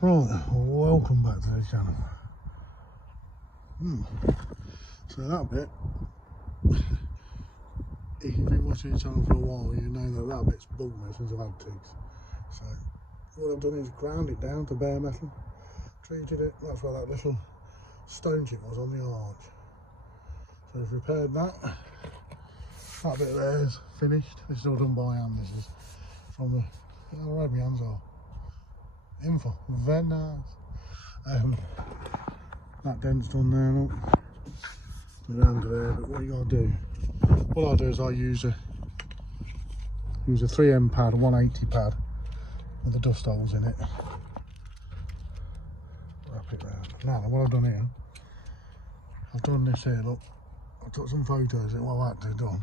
Right, welcome back to the channel. So that bit, if you've been watching the channel for a while, you know that bit's bugged me since I've had TIGS. So what I've done is ground it down to bare metal, treated it. That's where that little stone chip was on the arch. So I've repaired that. That bit there is finished. This is all done by hand. This is from the, where my hands are. Info, very nice. That dent's done there, look. Put it under there, but what you gotta do, what I do is I use a 3M pad, a 180 pad with the dust holes in it. Wrap it round. Now what I've done here, I've done this here, look. I took some photos of what I had to do done.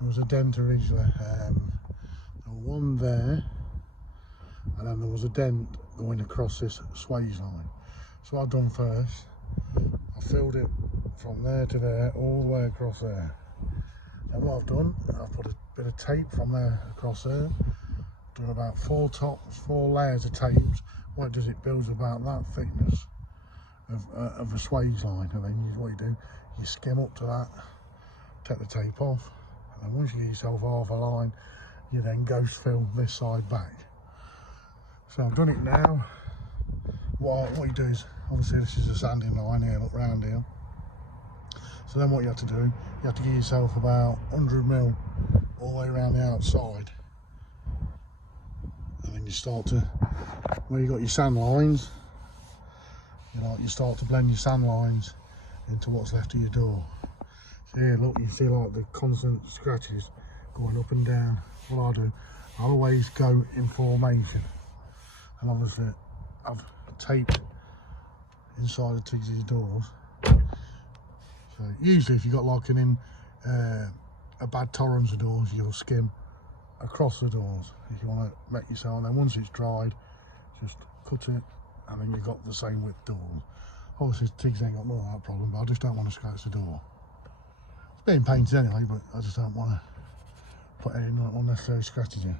There was a dent originally, there was one there, and then there was a dent going across this swage line. So what I've done first, I filled it from there to there, all the way across there. And what I've done, I've put a bit of tape from there across there, done about 4 layers of tapes. What it does, it builds about that thickness of a swage line, and then what you do, you skim up to that, take the tape off, and then once you get yourself half a line, you then ghost fill this side back. So I've done it now. What you do is, obviously this is a sanding line here, look round here. So then what you have to do, you have to give yourself about 100mm all the way around the outside. And then you start to, where you got your sand lines, you start to blend your sand lines into what's left of your door. So here, look, you see like the constant scratches going up and down. What I'll do, I'll always go in formation. And obviously I've taped inside the TIGS doors. So usually if you've got like a bad tolerance of doors, you'll skim across the doors if you want to make yourself. And then once it's dried, just cut it, and then you've got the same width doors. Obviously TIGS ain't got none of that problem, but I just don't want to scratch the door. It's being painted anyway, but I just don't want to put any unnecessary scratches in.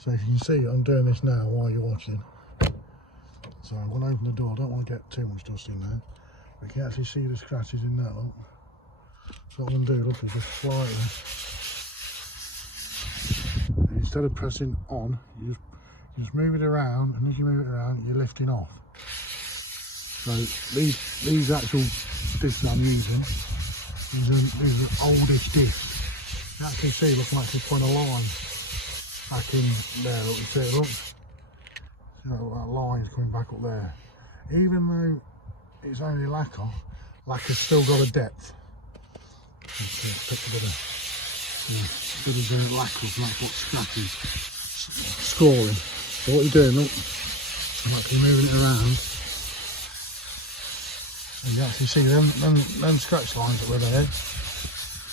So if you can see, I'm doing this now while you're watching. So I'm going to open the door. I don't want to get too much dust in there. We can actually see the scratches in that, look. So what I'm going to do, look, is just slightly. And instead of pressing on, you just move it around, and as you move it around, you're lifting off. So these actual discs I'm using, these are oldest discs. You actually see, look, I'm actually putting a line back in there, look, you see it, look. You know, that line's coming back up there. Even though it's only lacquer, lacquer's still got a depth. Let's pick a bit of lacquer, so that's what scratches, scoring. So what you're doing, look, I'm actually moving it around, and you actually see them scratch lines that were there.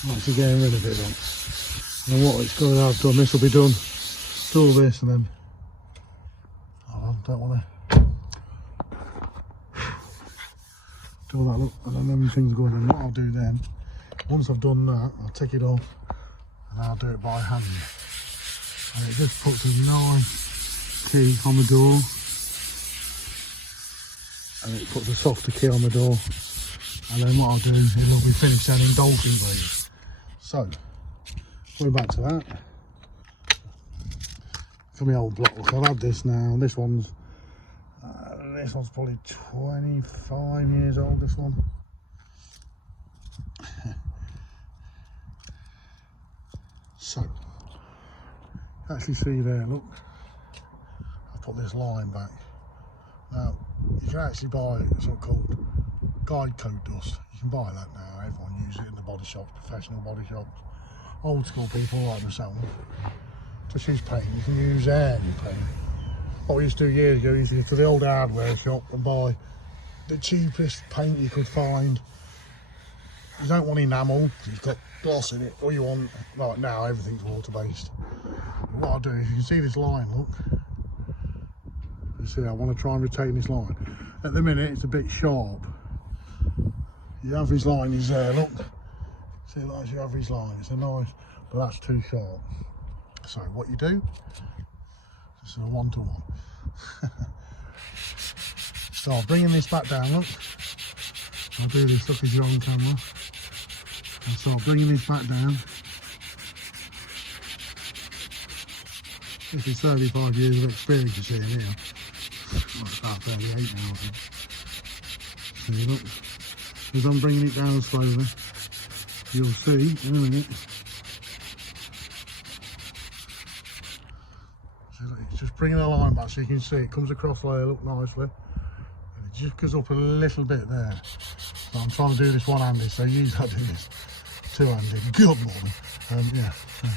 I'm actually getting rid of it, look. And what it's going to have done, this will be done, do all this, and then I don't want to do all that, look, and then them things going. And what I'll do then, once I've done that, I'll take it off and I'll do it by hand. And it just puts a nice key on the door, and it puts a softer key on the door. And then what I'll do, it'll be finished then in dolphin bleed. So, going back to that, for my old block, look, I've had this now. This one's probably 25 years old, this one. So, you actually see there, look, I put this line back. Now, you can actually buy something called guide coat dust. You can buy that now, everyone uses it in the body shops, professional body shops. Old school people like myself, just use paint. You can use any paint. What we used to do years ago, is you go to the old hardware shop and buy the cheapest paint you could find. You don't want enamel, it's got gloss in it. All you want, like now, everything's water based. But what I'll do is, you can see this line, look. You see, I want to try and retain this line. At the minute, it's a bit sharp. Your average line is there, look. See, that's your average line. It's a nice, but that's too sharp. So what you do, this is a 1-to-1. start bringing this back down, look. I'll do this, look, as you're on camera. I'll start bringing this back down. This is 35 years of experience you see in here. Well, it's about 38 now, I think. See, look. As I'm bringing it down slowly, you'll see in a minute. So look, it's just bringing the line back so you can see it comes across there, look, nicely. And it just goes up a little bit there. So I'm trying to do this one-handed, so usually I do this two-handed. Good morning. Yeah. So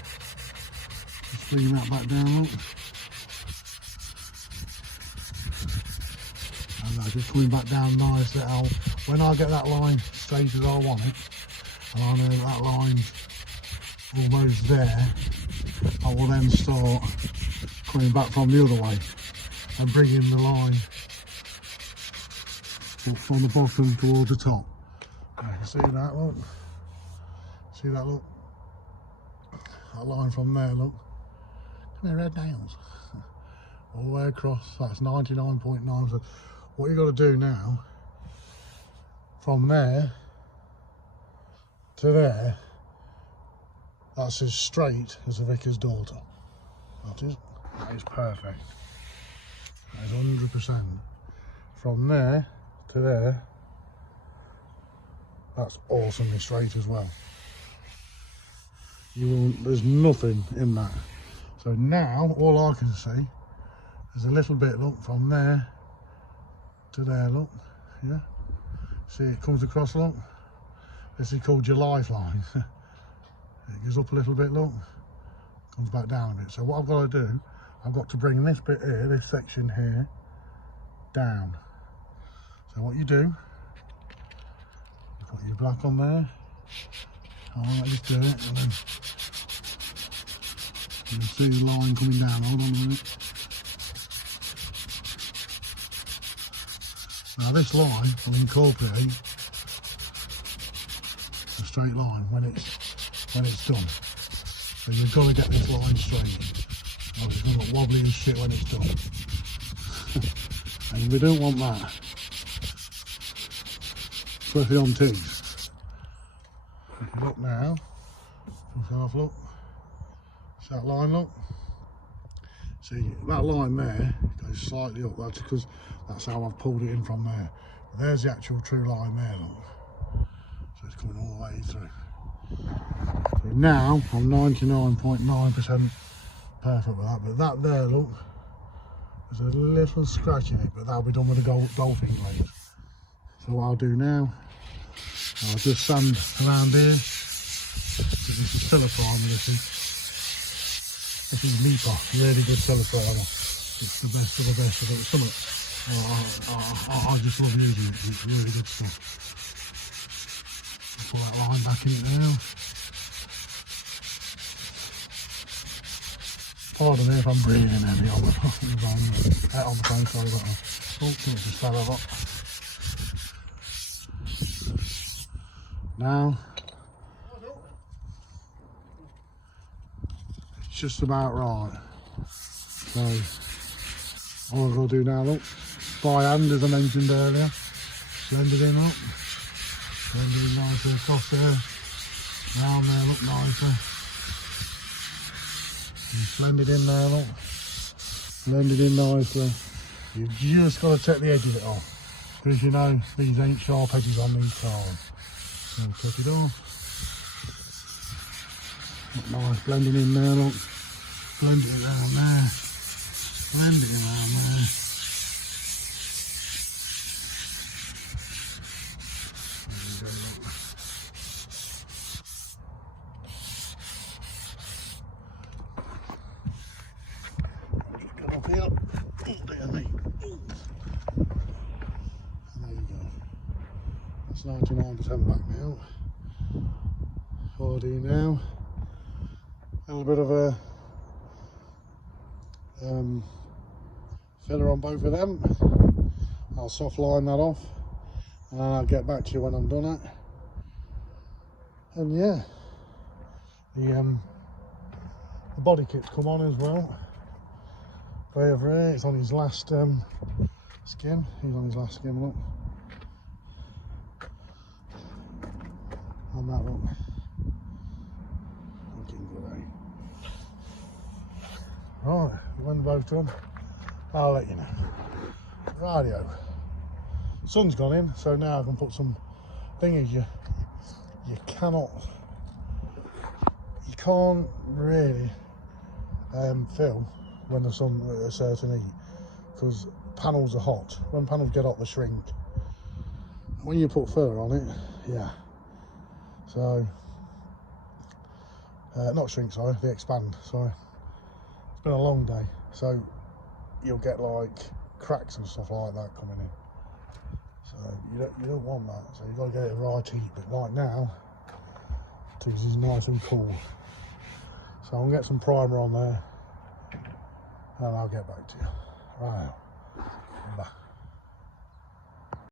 just bringing that back down, look. And that's just coming back down nicely. When I get that line straight as I want it, and I know that line's almost there, I will then start coming back from the other way and bringing the line up from the bottom towards the top. You can see that, look. See that, look? That line from there, look. Come here, red nails. All the way across, that's 99.9. So what you've got to do now, from there to there, that's as straight as a vicar's daughter. That is perfect. That is 100%. From there to there, that's awesomely straight as well. There's nothing in that. So now all I can see is a little bit, look, from there to there, look. Yeah. See, it comes across, look. This is called your lifeline. It goes up a little bit, look. Comes back down a bit. So what I've got to do, I've got to bring this bit here, this section here, down. So what you do, you put your black on there. I'll let you do it, and then you'll see the line coming down. Hold on a minute. Now this line will incorporate a straight line when it's done. So you've got to get this line straight. Or it's going to look wobbly and shit when it's done. And we don't want that. Especially on TIGS. If you look now, look. See that line, look? See, that line there goes slightly up. That's because that's how I've pulled it in from there. But there's the actual true line there, look. So it's coming all the way through. So now I'm 99.9% perfect with that. But that there, look, there's a little scratch in it, but that'll be done with a golfing blade. So what I'll do now, I'll just sand around here. This is filler primer, this is Lipa, really good filler primer. It's the best of the best of it. Something I just love using it. It's really good stuff. I'll put that line back in it now. Pardon me if I'm breathing heavy on the phone, sorry about that. Oh, just fell over. Now, it's just about right. So, all I've got to do now, look, by hand as I mentioned earlier, blend it in up, blend it in nicely across there, round there, look nicer. And blend it in there, look, blend it in nicely. You've just got to take the edge of it off, because you know these ain't sharp edges on these cars. So take it off. Look nice, blending in there, look. Blend it around there. Blend it around there. There you go, look. Just come up here. Oh dear me. There you go. That's 99% back now. What I'll do now, a little bit of a filler on both of them. I'll soft line that off and I'll get back to you when I'm done it. And yeah, the body kit's come on as well. Over here, it's on his last skim. He's on his last skim, look. And that, look. Looking good, eh? Right, when they're both done, I'll let you know. Radio. Sun's gone in, so now I can put some thingies. You can't really fill when the sun at a certain heat, because panels are hot. When panels get hot, they shrink. When you put fur on it, yeah. So, not shrink, sorry, they expand. Sorry. It's been a long day, so you'll get like cracks and stuff like that coming in. So you don't want that. So you've got to get it right heat. But right now, TIGS is nice and cool. So I'll get some primer on there, and I'll get back to you. Right.